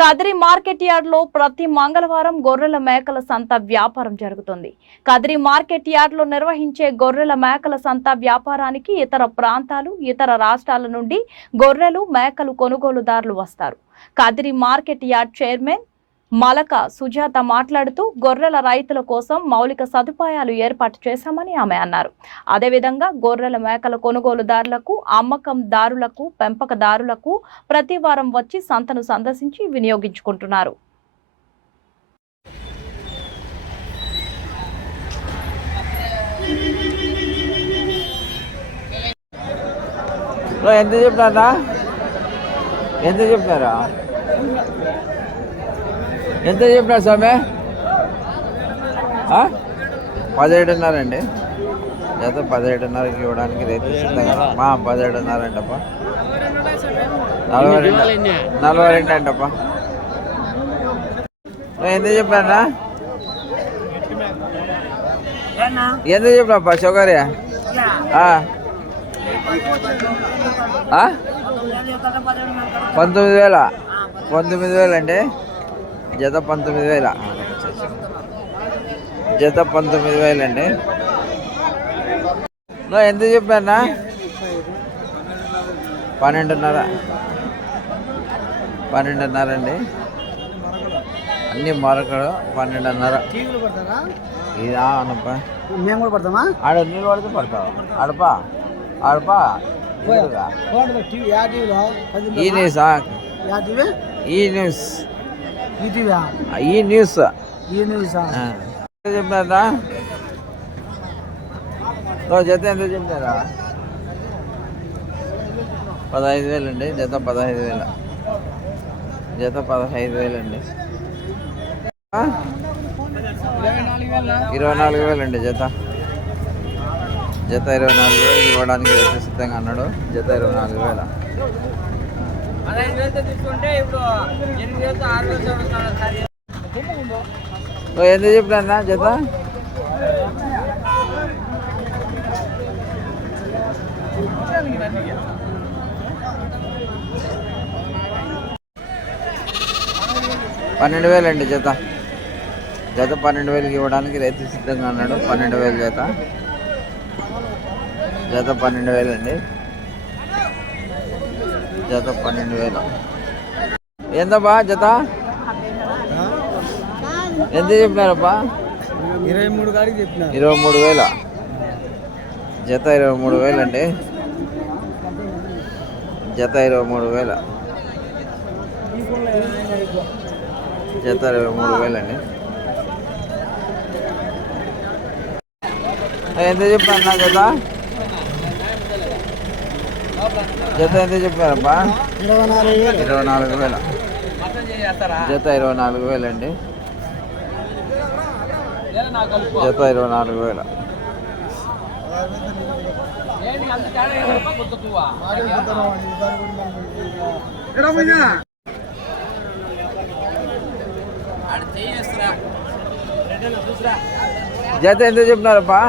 Kadiri market yard లో ప్రతి మంగళవారం గొర్రెల మేకల సంత వ్యాపారం జరుగుతుంది. కదిరి మార్కెట్ యార్డ్ లో నిర్వహించే గొర్రెల మేకల సంత వ్యాపారానికి ఇతర ప్రాంతాలు, ఇతర రాష్ట్రాల నుండి గొర్రెలు, మేకలు కొనుగోలుదారులు వస్తారు. Kadiri market yard chairman Malaka Sujatha మాట్లాడుతూ గొర్రెల రైతుల కోసం మౌలిక సదుపాయాలు ఏర్పాటు చేశామని ఆమె అన్నారు. అదేవిధంగా గొర్రెల మేకల కొనుగోలుదారులకు, అమ్మకందారులకు, పెంపకదారులకు ప్రతి వారం వచ్చి సంతను సందర్శించి వినియోగించుకుంటున్నారు. ఎంత చెప్పినారు స్వామి? 17.5 అండి. జత 17.5కి ఇవ్వడానికి రైతు సిద్ధంగా 17.5 అంటప్ప. 42 అంటప్ప. ఎంత చెప్పినా? ఎంత చెప్పినప్ప షుగర్? 19,000 అండి. జత 19,000. జత 19,000 అండి. ఎంత చెప్పానా? 12.5 అండి. అన్ని మరొకడు 12.5. ఇదా అనప్ప మేము కూడా పడతామా? ఆడ నీళ్ళు పడితే పడతావు. ఆడపా ఆడపా ఈ న్యూసా? ఈ న్యూస్ చెప్పినారా? జత ఎంత చెప్పినారా? 15,000 అండి. జత 15,000. జత 15,000 అండి. 24,000 అండి. జత 24,000 ఇవ్వడానికి రైతు సిద్ధంగా అన్నాడు. జత 24,000. ఎంత చెప్పినా జత? 12,000 అండి. జత 12,000కి ఇవ్వడానికి రైతు సిద్ధంగా అన్నాడు. 12,000 జత 12,000 అండి. జత 12,000. ఎంతబ్బా జత? ఎంత చెప్పినారబ్బా? 23,000. జత 23,000 అండి. జత 23,000. జత 23,000 అండి. ఎంత చెప్పినా జత? జత ఎంత చెప్పారబ్బా? 24,000. జత 24,000 అండి. జత 24,000. జత ఎంత చెప్పినారప్పా?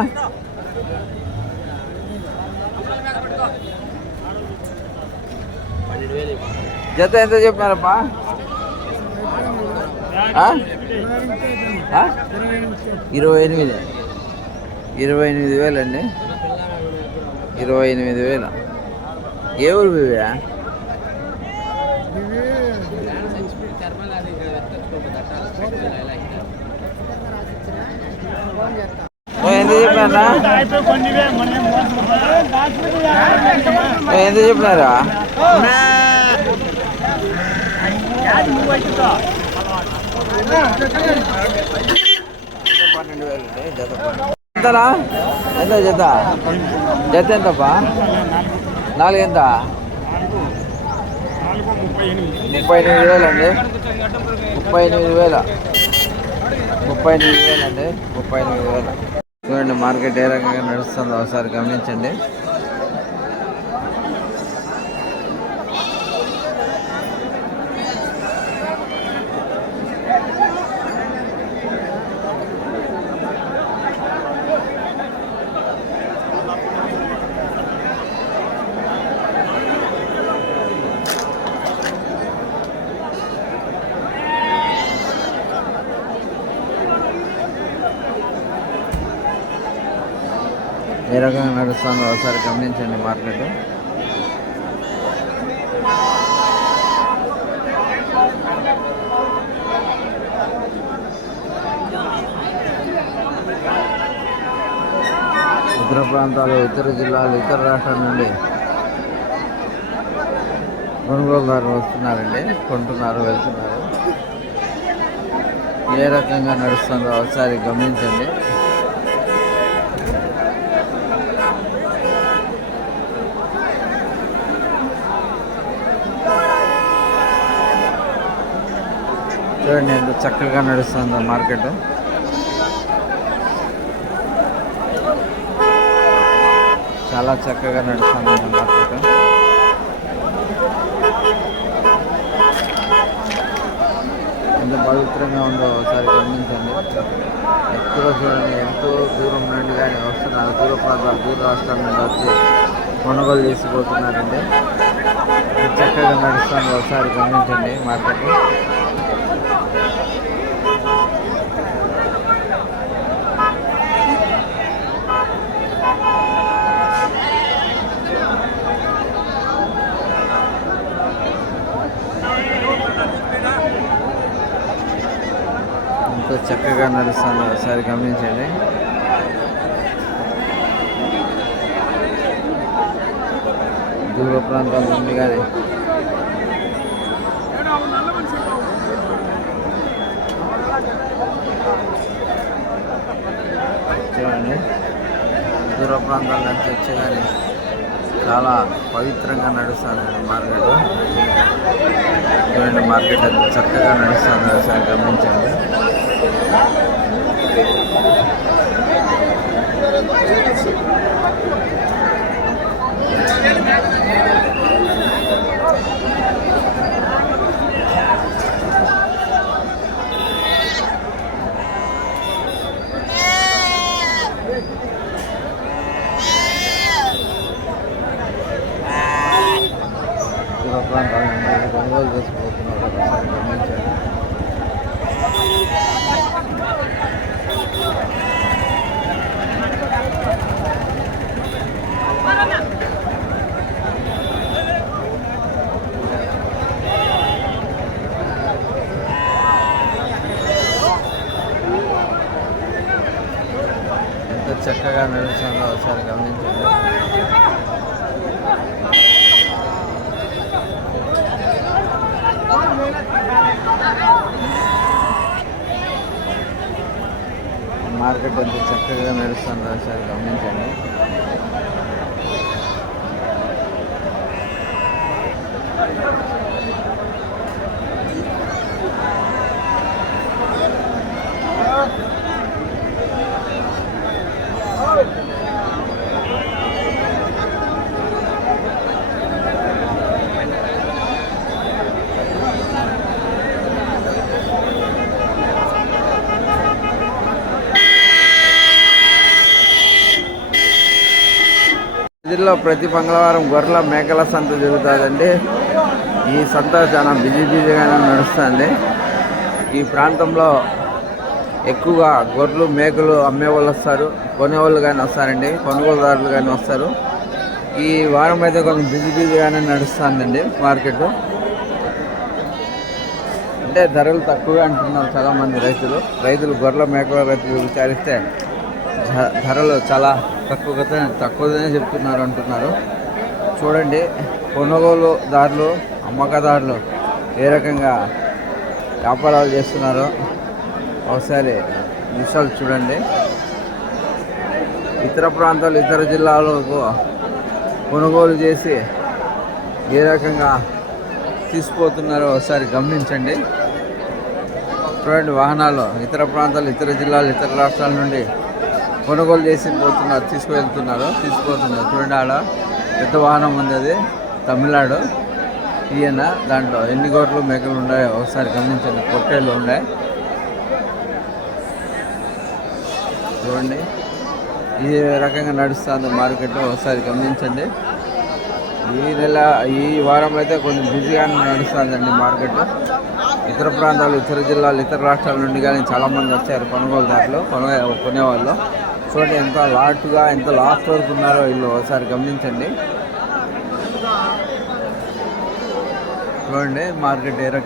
జత ఎంత చెప్పినారప్పా? 28,000 అండి. 28,000. ఏ ఊరు బివ్యా? ఎంత చెప్పినా? ఎంత చెప్పినారా? 12,000 జత. ఎంతనా? ఎంత జత? జత ఎంతప్పా? 4 ఎంత? 38,000 అండి. 38,000. 38,000 అండి. 38,000. చూడండి మార్కెట్ ఏ రకంగా నడుస్తుందో ఒకసారి గమనించండి. ఏ రకంగా నడుస్తుందో ఒకసారి గమనించండి మార్కెట్. ఇతర ప్రాంతాలు, ఇతర జిల్లాలు, ఇతర రాష్ట్రాల నుండి కొనుగోలుదారులు వస్తున్నారండి, కొంటున్నారు, వెళ్తున్నారు. ఏ రకంగా నడుస్తుందో ఒకసారి గమనించండి. చూడండి ఎంత చక్కగా నడుస్తుందో మార్కెట్. చాలా చక్కగా నడుస్తుంది మార్కెట్. ఎంత పవిత్రంగా ఉందో ఒకసారి గమనించండి. ఎక్కడో చూడండి, ఎంతో దూరం నుండి కానీ వస్తున్నారు, దూర ప్రాంతాలు, దూర రాష్ట్రాల నుండి వచ్చి కొనుగోలు చేసిపోతున్నారండి. చక్కగా నడుస్తుంది ఒకసారి గమనించండి మార్కెట్. ఎంతో చక్కగా నడుస్తుంది ఒకసారి గమనించండి. దూర ప్రాంతాల నుండి కానీ చూడండి, దూర ప్రాంతాల నుంచి వచ్చి కానీ చాలా పవిత్రంగా నడుస్తుంది మార్కెట్. చూడండి మార్కెట్ ఎంత చక్కగా నడుస్తుంది ఒకసారి గమనించండి. దూర ప్రాంతాల నుండి కొనుగోలు చేసిపోతున్నారు ఒకసారి గమనించండి. ఎంత చక్కగా నడుస్తుందో ఒకసారి గమనించండి. మార్కెట్ ఎంత చక్కగా నడుస్తుందో ఒకసారి గమనించండి. జిల్లాలో ప్రతి మంగళవారం గొర్రెల మేకల సంత జరుగుతుందండి. ఈ సంత చాలా బిజీగానే నడుస్తుంది. ఈ ప్రాంతంలో ఎక్కువగా గొర్రెలు, మేకలు అమ్మేవాళ్ళు వస్తారు, కొనేవాళ్ళు కానీ వస్తారండి, కొనుగోలుదారులు కానీ వస్తారు. ఈ వారం అయితే కొంచెం బిజీగానే నడుస్తుందండి మార్కెట్. అంటే ధరలు తక్కువగా అంటున్నారు చాలామంది రైతులు గొర్రెల మేకల రైతులు విచారిస్తే ధరలు చాలా తక్కువగానే చెప్తున్నారు అంటున్నారు. చూడండి కొనుగోలుదారులు, అమ్మకదారులు ఏ రకంగా వ్యాపారాలు చేస్తున్నారో ఒకసారి విషయాలు చూడండి. ఇతర ప్రాంతాలు, ఇతర జిల్లాలకు కొనుగోలు చేసి ఏ రకంగా తీసుకుపోతున్నారో ఒకసారి గమనించండి. చూడండి వాహనాలు ఇతర ప్రాంతాలు, ఇతర జిల్లాలు, ఇతర రాష్ట్రాల నుండి కొనుగోలు చేసి తీసుకుపోతున్నారు. చూడండి ఆడ పెద్ద వాహనం ఉంది, అది తమిళనాడు. ఈయన దాంట్లో ఎన్ని గొర్రెలు మేకలు ఉన్నాయో ఒకసారి గమనించండి. పొట్టేళ్ళు ఉన్నాయి చూడండి. ఈ రకంగా నడుస్తుంది మార్కెట్ ఒకసారి గమనించండి. ఈ వారం అయితే కొంచెం బిజీగానే నడుస్తుందండి మార్కెట్. ఇతర ప్రాంతాలు, ఇతర జిల్లాలు, ఇతర రాష్ట్రాల నుండి కానీ చాలామంది వచ్చారు కొనుగోలుదారులు, కొనేవాళ్ళు. చూడండి ఎంత లాట్గా ఎంత లాస్ట్ వరకు ఉన్నారో వీళ్ళు ఒకసారి గమనించండి. చూడండి మార్కెట్ ఏ రకంగా